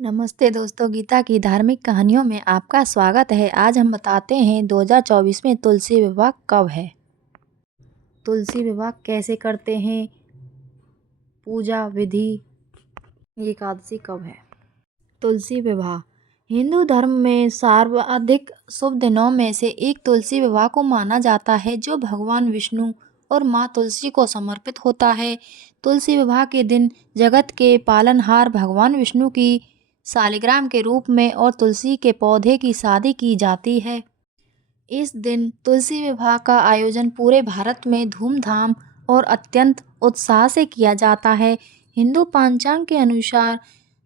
नमस्ते दोस्तों, गीता की धार्मिक कहानियों में आपका स्वागत है। आज हम बताते हैं 2024 में तुलसी विवाह कब है। तुलसी विवाह कैसे करते हैं, पूजा विधि, एकादशी कब है। तुलसी विवाह हिंदू धर्म में सर्वाधिक शुभ दिनों में से एक तुलसी विवाह को माना जाता है, जो भगवान विष्णु और माँ तुलसी को समर्पित होता है। तुलसी विवाह के दिन जगत के पालनहार भगवान विष्णु की सालिग्राम के रूप में और तुलसी के पौधे की शादी की जाती है। इस दिन तुलसी विवाह का आयोजन पूरे भारत में धूमधाम और अत्यंत उत्साह से किया जाता है। हिंदू पंचांग के अनुसार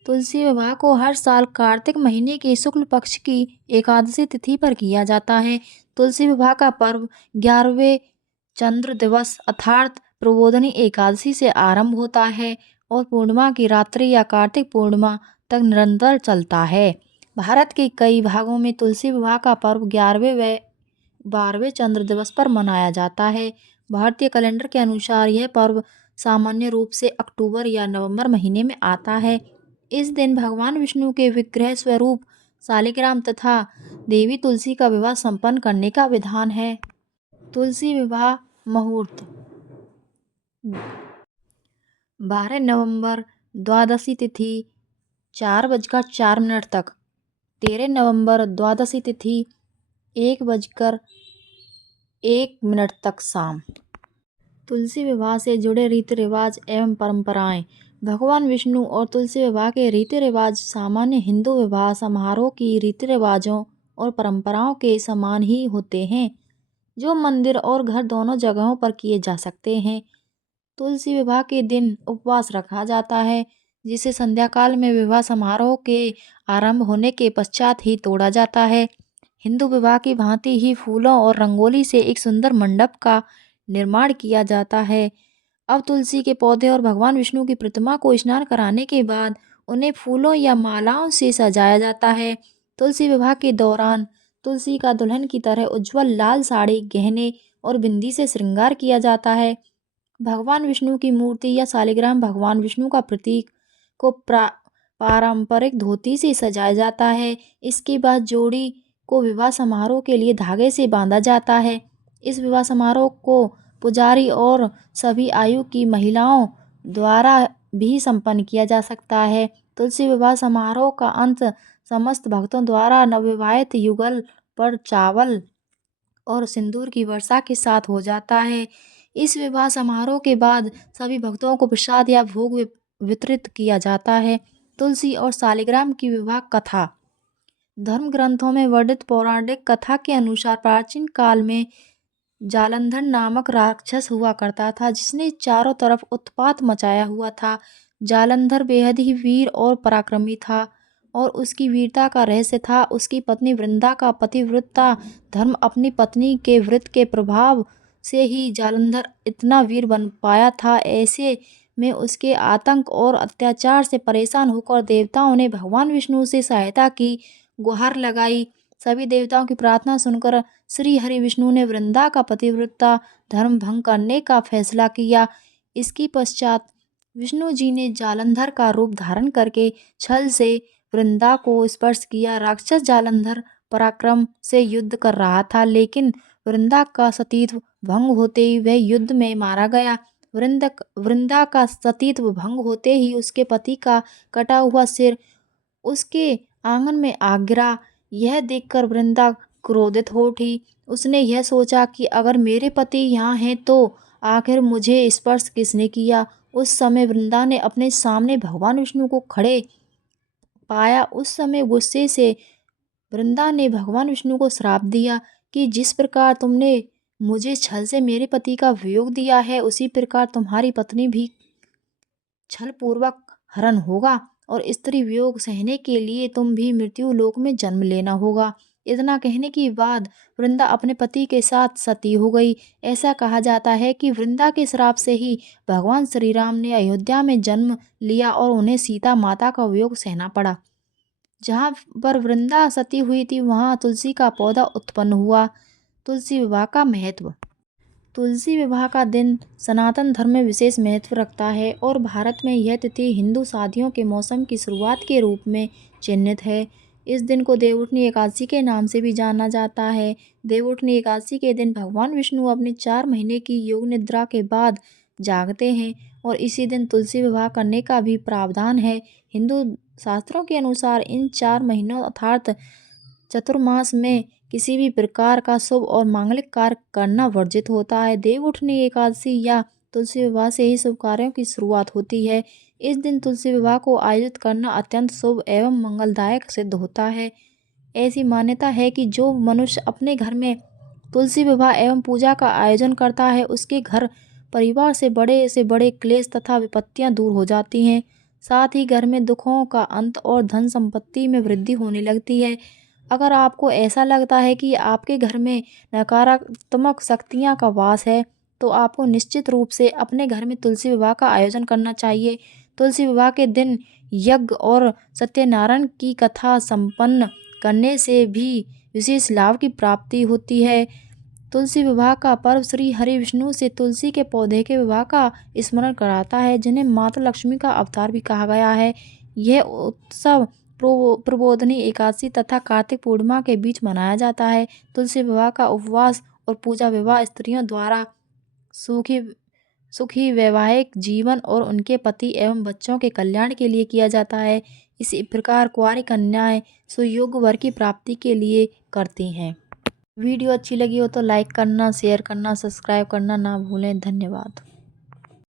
तुलसी विवाह को हर साल कार्तिक महीने के शुक्ल पक्ष की एकादशी तिथि पर किया जाता है। तुलसी विवाह का पर्व 11वें चंद्र दिवस अर्थात प्रबोधनी एकादशी से आरंभ होता है और पूर्णिमा की रात्रि या कार्तिक पूर्णिमा तक निरंतर चलता है। भारत के कई भागों में तुलसी विवाह का पर्व 11वें व 12वें चंद्र दिवस पर मनाया जाता है। भारतीय कैलेंडर के अनुसार यह पर्व सामान्य रूप से अक्टूबर या नवंबर महीने में आता है। इस दिन भगवान विष्णु के विग्रह स्वरूप शालिग्राम तथा देवी तुलसी का विवाह संपन्न करने का विधान है। तुलसी विवाह मुहूर्त 12 नवंबर द्वादशी तिथि 4:04 तक, 13 नवंबर द्वादशी तिथि 1:01 तक शाम। तुलसी विवाह से जुड़े रीति रिवाज एवं परंपराएं। भगवान विष्णु और तुलसी विवाह के रीति रिवाज सामान्य हिंदू विवाह समारोह की रीति रिवाजों और परंपराओं के समान ही होते हैं, जो मंदिर और घर दोनों जगहों पर किए जा सकते हैं। तुलसी विवाह के दिन उपवास रखा जाता है, जिसे संध्या काल में विवाह समारोह के आरंभ होने के पश्चात ही तोड़ा जाता है। हिंदू विवाह की भांति ही फूलों और रंगोली से एक सुंदर मंडप का निर्माण किया जाता है। अब तुलसी के पौधे और भगवान विष्णु की प्रतिमा को स्नान कराने के बाद उन्हें फूलों या मालाओं से सजाया जाता है। तुलसी विवाह के दौरान तुलसी का दुल्हन की तरह उज्जवल लाल साड़ी, गहने और बिंदी से श्रृंगार किया जाता है। भगवान विष्णु की मूर्ति या शालिग्राम भगवान विष्णु का प्रतीक को पारंपरिक धोती से सजाया जाता है। इसके बाद जोड़ी को विवाह समारोह के लिए धागे से बांधा जाता है। इस विवाह समारोह को पुजारी और सभी आयु की महिलाओं द्वारा भी संपन्न किया जा सकता है। तुलसी विवाह समारोह का अंत समस्त भक्तों द्वारा नवविवाहित युगल पर चावल और सिंदूर की वर्षा के साथ हो जाता है। इस विवाह समारोह के बाद सभी भक्तों को प्रसाद या भोग वितरित किया जाता है। तुलसी और शालिग्राम की विवाह कथा। धर्म ग्रंथों में वर्णित पौराणिक कथा के अनुसार प्राचीन काल में जालंधर नामक राक्षस हुआ करता था, जिसने चारों तरफ उत्पात मचाया हुआ था। जालंधर बेहद ही वीर और पराक्रमी था और उसकी वीरता का रहस्य था उसकी पत्नी वृंदा का पतिव्रता धर्म। अपनी पत्नी के व्रत के प्रभाव से ही जालंधर इतना वीर बन पाया था। ऐसे में उसके आतंक और अत्याचार से परेशान होकर देवताओं ने भगवान विष्णु से सहायता की गुहार लगाई। सभी देवताओं की प्रार्थना सुनकर श्री हरि विष्णु ने वृंदा का पतिव्रता धर्म भंग करने का फैसला किया। इसके पश्चात विष्णु जी ने जालंधर का रूप धारण करके छल से वृंदा को स्पर्श किया। राक्षस जालंधर पराक्रम से युद्ध कर रहा था, लेकिन वृंदा का सतीत्व भंग होते ही वह युद्ध में मारा गया। वृंदा का सतीत्व भंग होते ही उसके पति का कटा हुआ सिर उसके आंगन में आ गिरा। यह देखकर वृंदा क्रोधित हो उठी। उसने यह सोचा कि अगर मेरे पति यहाँ हैं तो आखिर मुझे स्पर्श किसने किया। उस समय वृंदा ने अपने सामने भगवान विष्णु को खड़े पाया। उस समय गुस्से से वृंदा ने भगवान विष्णु को श्राप दिया कि जिस प्रकार तुमने मुझे छल से मेरे पति का वियोग दिया है, उसी प्रकार तुम्हारी पत्नी भी छल पूर्वक हरण होगा और स्त्री वियोग सहने के लिए तुम भी मृत्यु लोक में जन्म लेना होगा। इतना कहने के बाद वृंदा अपने पति के साथ सती हो गई। ऐसा कहा जाता है कि वृंदा के श्राप से ही भगवान श्री राम ने अयोध्या में जन्म लिया और उन्हें सीता माता का वियोग सहना पड़ा। जहाँ पर वृंदा सती हुई थी, वहाँ तुलसी का पौधा उत्पन्न हुआ। तुलसी विवाह का महत्व। तुलसी विवाह का दिन सनातन धर्म में विशेष महत्व रखता है और भारत में यह तिथि हिंदू शादियों के मौसम की शुरुआत के रूप में चिन्हित है। इस दिन को देवउठनी एकादशी के नाम से भी जाना जाता है। देवउठनी एकादशी के दिन भगवान विष्णु अपनी 4 महीने की योग निद्रा के बाद जागते हैं और इसी दिन तुलसी विवाह करने का भी प्रावधान है। हिंदू शास्त्रों के अनुसार इन 4 महीनों अर्थात चतुर्मास में किसी भी प्रकार का शुभ और मांगलिक कार्य करना वर्जित होता है। देवउठनी एकादशी या तुलसी विवाह से ही शुभ कार्यों की शुरुआत होती है। इस दिन तुलसी विवाह को आयोजित करना अत्यंत शुभ एवं मंगलदायक सिद्ध होता है। ऐसी मान्यता है कि जो मनुष्य अपने घर में तुलसी विवाह एवं पूजा का आयोजन करता है उसके घर परिवार से बड़े क्लेश तथा विपत्तियां दूर हो जाती हैं। साथ ही घर में दुखों का अंत और धन संपत्ति में वृद्धि होने लगती है। अगर आपको ऐसा लगता है कि आपके घर में नकारात्मक शक्तियां का वास है तो आपको निश्चित रूप से अपने घर में तुलसी विवाह का आयोजन करना चाहिए। तुलसी विवाह के दिन यज्ञ और सत्यनारायण की कथा संपन्न करने से भी विशेष लाभ की प्राप्ति होती है। तुलसी विवाह का पर्व श्री हरि विष्णु से तुलसी के पौधे के विवाह का स्मरण कराता है, जिन्हें माता लक्ष्मी का अवतार भी कहा गया है। यह उत्सव प्रबोधनी एकादशी तथा कार्तिक पूर्णिमा के बीच मनाया जाता है। तुलसी विवाह का उपवास और पूजा विवाह स्त्रियों द्वारा सुखी वैवाहिक जीवन और उनके पति एवं बच्चों के कल्याण के लिए किया जाता है। इसी प्रकार कुंवारी कन्याएं सुयोग्य वर की प्राप्ति के लिए करती हैं। वीडियो अच्छी लगी हो तो लाइक करना, शेयर करना, सब्सक्राइब करना ना भूलें। धन्यवाद।